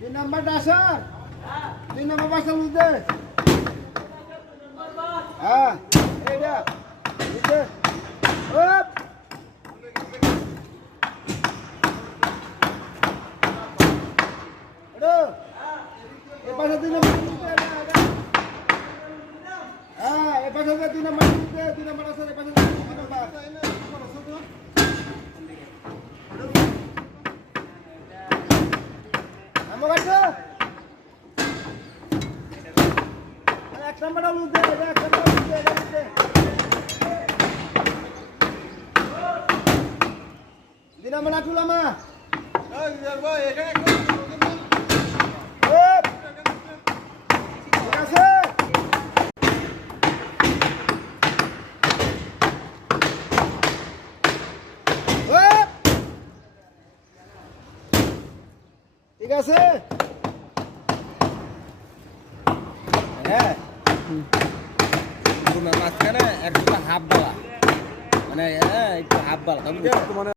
2 number Dasar 2 number বাসা বুঝতে হ্যাঁ এইটা বুঝতে ওপ এডো এই পাশে 2 নাম্বার বুঝতে হ্যাঁ এই পাশে 2 নাম্বার বুঝতে 2 নাম্বার আছে এই পাশে 2 নাম্বার আমো কাটো এক নাম্বারটা বুঝতে এক নাম্বার বুঝতে দিনা মনা তুলামা এই ভাই এখানে ঠিক আছে ঠিক আছে হ্যাঁ মাঝখানে একটু হাফ বালা মানে একটু হাফ বালা